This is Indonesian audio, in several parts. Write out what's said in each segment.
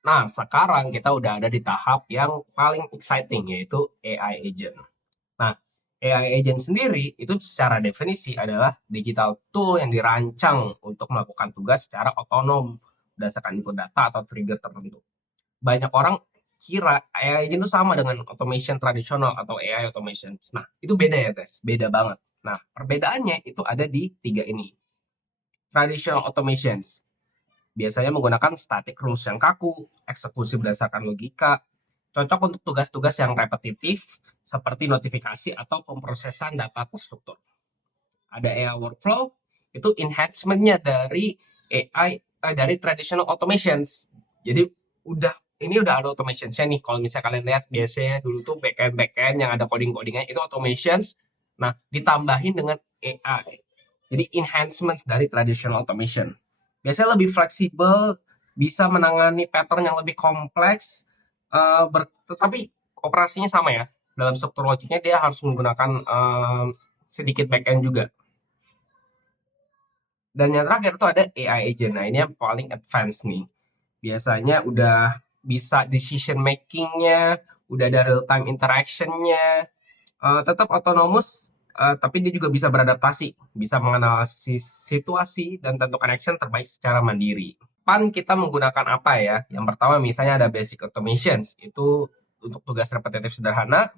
Nah, sekarang kita udah ada di tahap yang paling exciting, yaitu AI agent. Nah, AI agent sendiri itu secara definisi adalah digital tool yang dirancang untuk melakukan tugas secara otonom berdasarkan input data atau trigger tertentu. Banyak orang kira AI agent itu sama dengan automation tradisional atau AI automation. Nah, itu beda ya guys, beda banget. Nah, perbedaannya itu ada di tiga ini. Traditional automations biasanya menggunakan static rules yang kaku, eksekusi berdasarkan logika, cocok untuk tugas-tugas yang repetitif seperti notifikasi atau pemrosesan data terstruktur. Ada AI workflow, itu enhancement-nya dari AI dari traditional automations. Jadi ini udah ada automations-nya nih. Kalau misalnya kalian lihat biasanya dulu tuh backend yang ada coding-codingnya itu automations. Nah, ditambahin dengan AI. Jadi enhancements dari traditional automation. Biasanya lebih fleksibel, bisa menangani pattern yang lebih kompleks, tetapi operasinya sama ya. Dalam struktur logiknya dia harus menggunakan sedikit backend juga. Dan yang terakhir itu ada AI agent. Nah, ini yang paling advance nih. Biasanya udah bisa decision making-nya, udah ada real time interaction-nya, tetap autonomous, tapi dia juga bisa beradaptasi, bisa menganalisis situasi dan tentukan action terbaik secara mandiri. Pan kita menggunakan apa ya? Yang pertama misalnya ada basic automations, itu untuk tugas repetitif sederhana.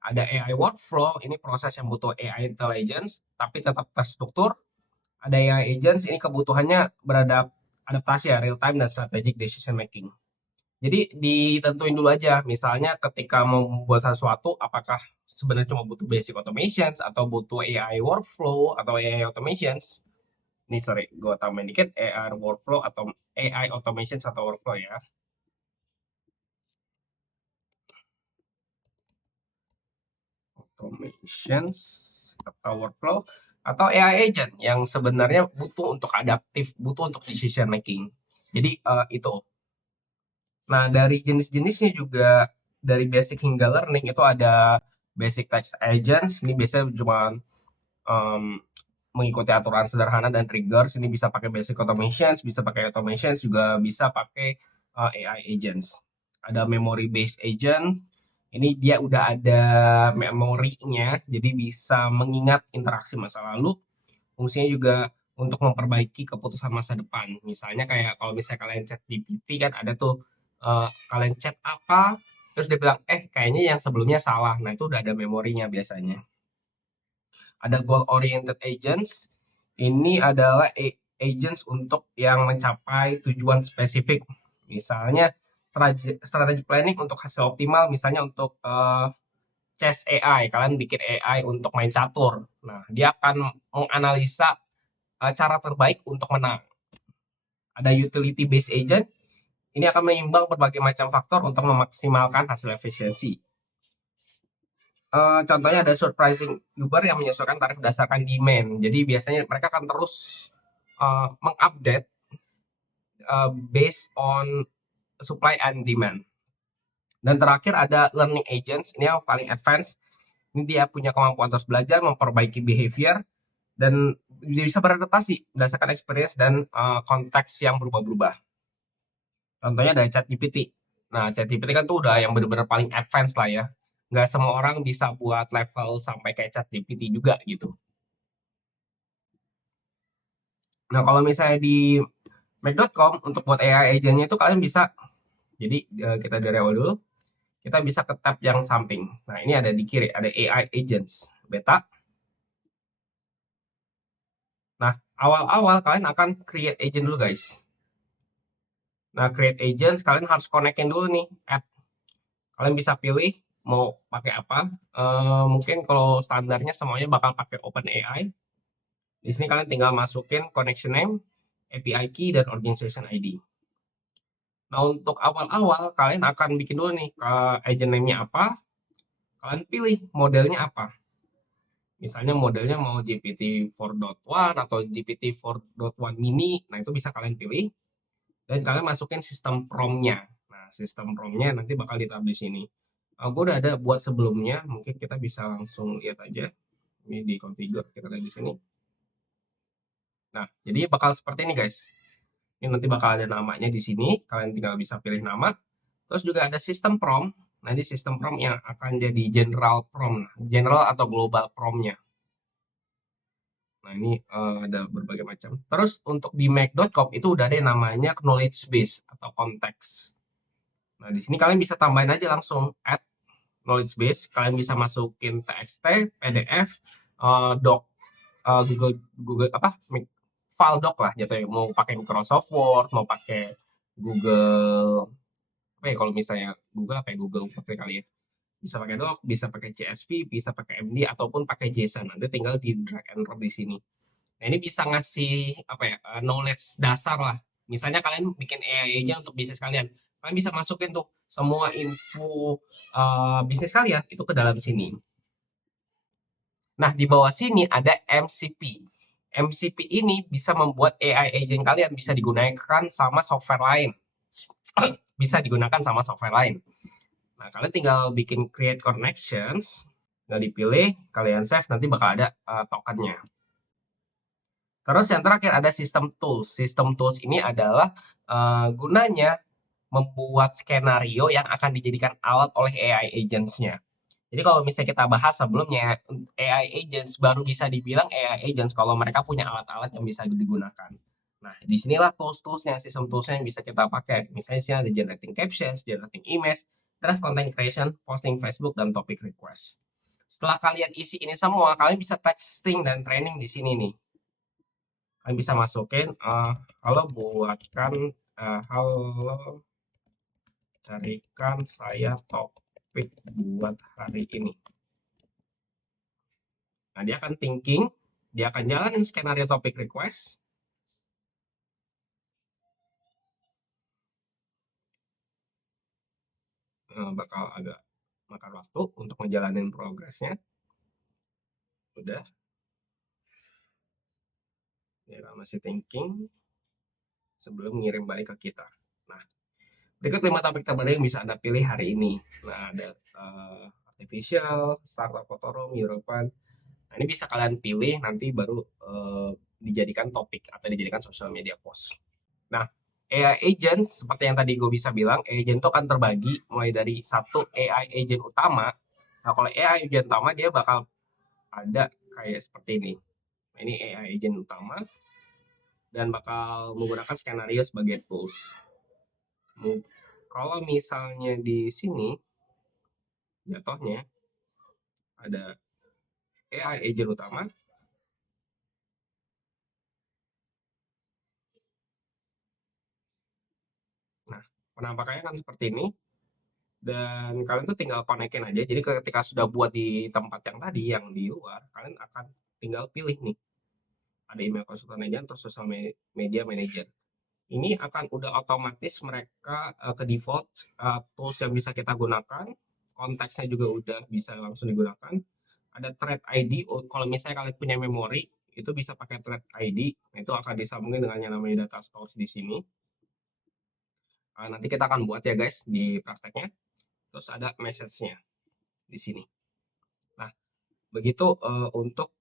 Ada AI workflow, ini proses yang butuh AI intelligence, tapi tetap terstruktur. Ada AI agents, ini kebutuhannya beradaptasi ya, real time dan strategic decision making. Jadi ditentuin dulu aja, misalnya ketika mau membuat sesuatu, apakah sebenarnya cuma butuh basic automations atau butuh AI workflow atau AI automations. Nih sorry, gue tambahin dikit AI workflow atau AI automations atau workflow ya. Automations atau workflow atau AI agent yang sebenarnya butuh untuk adaptif, butuh untuk decision making. Jadi itu. Nah, dari jenis-jenisnya juga dari basic hingga learning itu ada basic text agents. Ini biasanya cuma um, mengikuti aturan sederhana dan triggers. Ini bisa pakai basic automations, bisa pakai automations, juga bisa pakai AI agents. Ada memory based agent. Ini dia udah ada memorinya, jadi bisa mengingat interaksi masa lalu. Fungsinya juga untuk memperbaiki keputusan masa depan. Misalnya kayak kalau misalnya kalian chat GPT kan ada tuh kalian chat apa, terus dia bilang kayaknya yang sebelumnya salah. Nah, itu udah ada memorinya biasanya. Ada goal oriented agents. Ini adalah agents untuk yang mencapai tujuan spesifik. Misalnya strategi planning untuk hasil optimal, misalnya untuk chess AI, kalian bikin AI untuk main catur. Nah, dia akan menganalisa cara terbaik untuk menang. Ada utility based agent, ini akan menimbang berbagai macam faktor untuk memaksimalkan hasil efisiensi. Contohnya ada surprising Uber yang menyesuaikan tarif berdasarkan demand. Jadi biasanya mereka akan terus mengupdate based on supply and demand. Dan terakhir ada learning agents, ini yang paling advance. Ini dia punya kemampuan terus belajar, memperbaiki behavior, dan dia bisa beradaptasi berdasarkan experience dan konteks yang berubah-ubah. Contohnya ada ChatGPT. Nah, ChatGPT kan tuh udah yang benar-benar paling advance lah ya. Nggak semua orang bisa buat level sampai kayak ChatGPT juga gitu. Nah, kalau misalnya di Mac.com untuk buat AI agentnya itu kalian bisa, jadi kita dari awal dulu, kita bisa ke tab yang samping. Nah, ini ada di kiri, ada AI agents, beta. Nah, awal-awal kalian akan create agent dulu guys. Nah, create agents, kalian harus connectin dulu nih, add. Kalian bisa pilih mau pakai apa. Mungkin kalau standarnya semuanya bakal pakai OpenAI. Di sini kalian tinggal masukin connection name, API key, dan organization ID. Nah, untuk awal-awal kalian akan bikin dulu nih agent name-nya apa, kalian pilih modelnya apa. Misalnya modelnya mau GPT-4.1 atau GPT-4.1 mini, nah itu bisa kalian pilih. Dan kalian masukin sistem prompt-nya. Nah, sistem prompt-nya nanti bakal ditaruh di sini. Gue udah ada buat sebelumnya, mungkin kita bisa langsung lihat aja. Ini di configure, kita lihat di sini. Nah, jadi bakal seperti ini guys. Ini nanti bakal ada namanya di sini, kalian tinggal bisa pilih nama. Terus juga ada sistem prompt. Nah, ini sistem prompt yang akan jadi general prompt, general atau global prompt-nya. Nah, ini ada berbagai macam. Terus untuk di Mac.com itu udah ada yang namanya knowledge base atau konteks. Nah, di sini kalian bisa tambahin aja langsung add knowledge base. Kalian bisa masukin TXT, PDF, doc, Google Google apa file doc lah jatuhnya. Mau pakai Microsoft Word, mau pakai Google apa ya, kalau misalnya Google apa ya, Google pakai kali ya. Bisa pakai doc, bisa pakai CSV, bisa pakai MD ataupun pakai JSON. Nanti tinggal di drag and drop di sini. Nah, ini bisa ngasih apa ya, knowledge dasar lah. Misalnya kalian bikin AI aja untuk bisnis kalian. Kalian bisa masukin tuh semua info bisnis kalian itu ke dalam sini. Nah, di bawah sini ada MCP. MCP ini bisa membuat AI agent kalian bisa digunakan sama software lain. Bisa digunakan sama software lain. Nah, kalian tinggal bikin create connections, tinggal dipilih, kalian save, nanti bakal ada tokennya. Terus yang terakhir ada sistem tools. Sistem tools ini adalah gunanya membuat skenario yang akan dijadikan alat oleh AI agents-nya. Jadi kalau misalnya kita bahas sebelumnya, AI agents baru bisa dibilang AI agents kalau mereka punya alat-alat yang bisa digunakan. Nah, disinilah tools-toolsnya, sistem toolsnya yang bisa kita pakai. Misalnya di sini ada generating captions, generating image, draft content creation, posting Facebook, dan topic request. Setelah kalian isi ini semua, kalian bisa texting dan training di sini nih. Kalian bisa masukin, halo buatkan, halo carikan saya topik buat hari ini. Nah, dia akan thinking, dia akan jalanin skenario topik request. Bakal agak makan waktu untuk ngejalanin progresnya. Udah. Dia masih thinking sebelum ngirim balik ke kita. Nah, berikut 5 topik terbaru yang bisa Anda pilih hari ini. Nah, ada artificial, startup fotorom, European. Nah, ini bisa kalian pilih nanti baru dijadikan topik atau dijadikan social media post. Nah, AI agent seperti yang tadi gue bisa bilang, AI agent itu akan terbagi mulai dari satu AI agent utama. Nah, kalau AI agent utama dia bakal ada kayak seperti ini. Nah, ini AI agent utama dan bakal menggunakan skenario sebagai tools. Kalau misalnya di sini jatuhnya ada AI agent utama. Nah, penampakannya kan seperti ini. Dan kalian tuh tinggal konekin aja. Jadi ketika sudah buat di tempat yang tadi, yang di luar, kalian akan tinggal pilih nih. Ada email konsultan agent atau social media manager. Ini akan udah otomatis mereka ke default tools yang bisa kita gunakan. Konteksnya juga udah bisa langsung digunakan. Ada thread ID, kalau misalnya kalian punya memori, itu bisa pakai thread ID. Itu akan disambungin dengan yang namanya data stores di sini. Nanti kita akan buat ya guys di prakteknya. Terus ada message-nya di sini. Nah, begitu untuk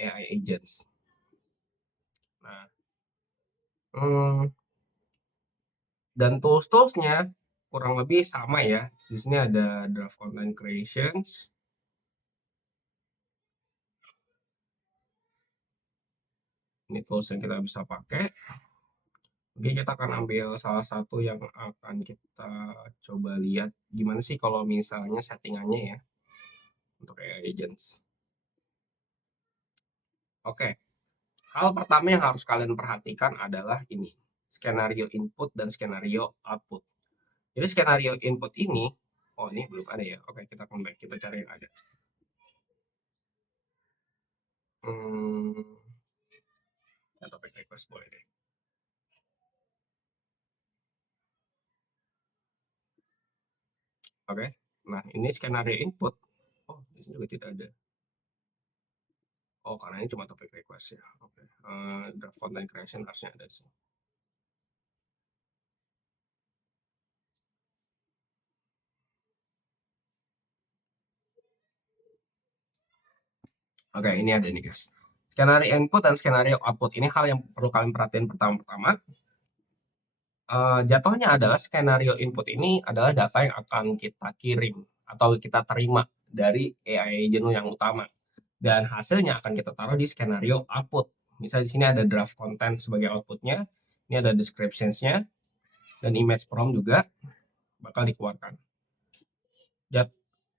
AI agents. Nah, dan tools-toolsnya kurang lebih sama ya. Di sini ada draft content creations. Ini tools yang kita bisa pakai. Oke, kita akan ambil salah satu yang akan kita coba lihat gimana sih kalau misalnya settingannya ya untuk AI agents. Oke, hal pertama yang harus kalian perhatikan adalah ini, skenario input dan skenario output. Jadi skenario input ini, oh ini belum ada ya. Oke, kita comeback, kita cari yang ada. Topik request boleh deh. Oke, nah ini skenario input. Oh, di sini juga tidak ada. Oh, karena ini cuma topik request ya. Oke, draft content creation harusnya ada sih. Oke, ini ada nih guys. Skenario input dan skenario output ini hal yang perlu kalian perhatiin pertama-tama. jatuhnya adalah skenario input ini adalah data yang akan kita kirim atau kita terima dari AI agent yang utama. Dan hasilnya akan kita taruh di skenario output. Misalnya di sini ada draft content sebagai outputnya, ini ada descriptions-nya, dan image prompt juga bakal dikeluarkan.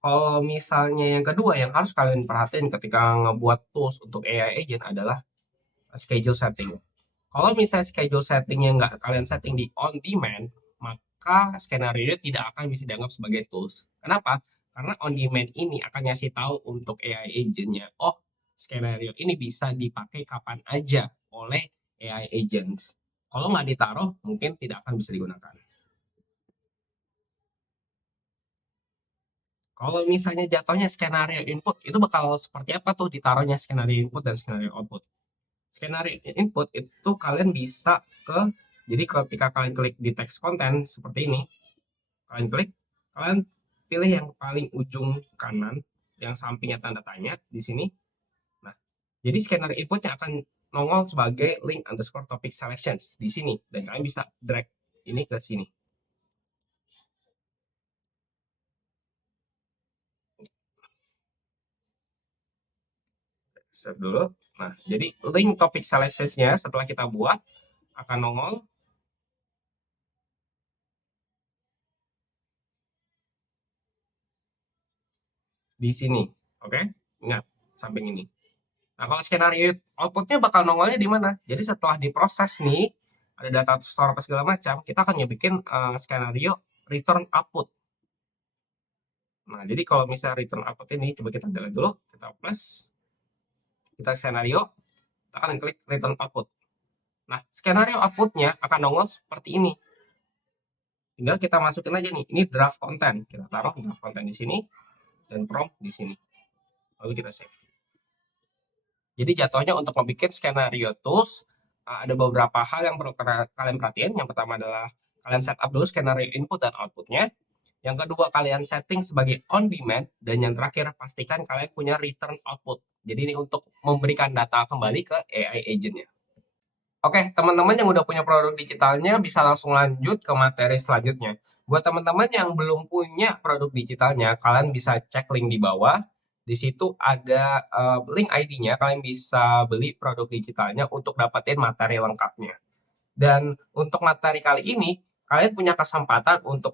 Kalau misalnya yang kedua yang harus kalian perhatiin ketika ngebuat tools untuk AI agent adalah schedule setting. Kalau misalnya schedule settingnya nggak kalian setting di on demand, maka skenario tidak akan bisa dianggap sebagai tools. Kenapa? Karena on demand ini akan ngasih tahu untuk AI agentnya, oh skenario ini bisa dipakai kapan aja oleh AI agents. Kalau nggak ditaruh, mungkin tidak akan bisa digunakan. Kalau misalnya jatuhnya skenario input, itu bakal seperti apa tuh ditaruhnya skenario input dan skenario output? Skenario input itu kalian bisa jadi ketika kalian klik di text content seperti ini, kalian pilih yang paling ujung kanan, yang sampingnya tanda tanya di sini. Nah, jadi skenario inputnya akan nongol sebagai link underscore topic selections di sini, dan kalian bisa drag ini ke sini. Save dulu. Nah, jadi link topic selections-nya setelah kita buat akan nongol di sini. Oke? Ingat, samping ini. Nah, kalau skenario outputnya bakal nongolnya di mana? Jadi setelah diproses nih, ada data store apa segala macam, kita akan bikin skenario return output. Nah, jadi kalau misalnya return output ini, coba kita delete dulu, kita plus, kita skenario, kita akan klik return output. Nah, skenario outputnya akan nongol seperti ini. Tinggal kita masukin aja nih, ini draft content. Kita taruh draft content di sini, dan prompt di sini. Lalu kita save. Jadi jatuhnya untuk membuat skenario tools, ada beberapa hal yang perlu kalian perhatiin. Yang pertama adalah kalian setup dulu skenario input dan outputnya. Yang kedua, kalian setting sebagai on demand. Dan yang terakhir, pastikan kalian punya return output. Jadi ini untuk memberikan data kembali ke AI agentnya. Oke, teman-teman yang udah punya produk digitalnya bisa langsung lanjut ke materi selanjutnya. Buat teman-teman yang belum punya produk digitalnya, kalian bisa cek link di bawah. Di situ ada link ID-nya, kalian bisa beli produk digitalnya untuk dapetin materi lengkapnya. Dan untuk materi kali ini, kalian punya kesempatan untuk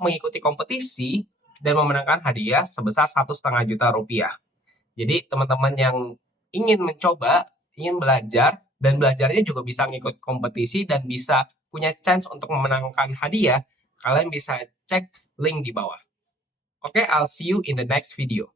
mengikuti kompetisi dan memenangkan hadiah sebesar 1,5 juta rupiah. Jadi teman-teman yang ingin mencoba, ingin belajar, dan belajarnya juga bisa ngikut kompetisi dan bisa punya chance untuk memenangkan hadiah, kalian bisa cek link di bawah. Oke, I'll see you in the next video.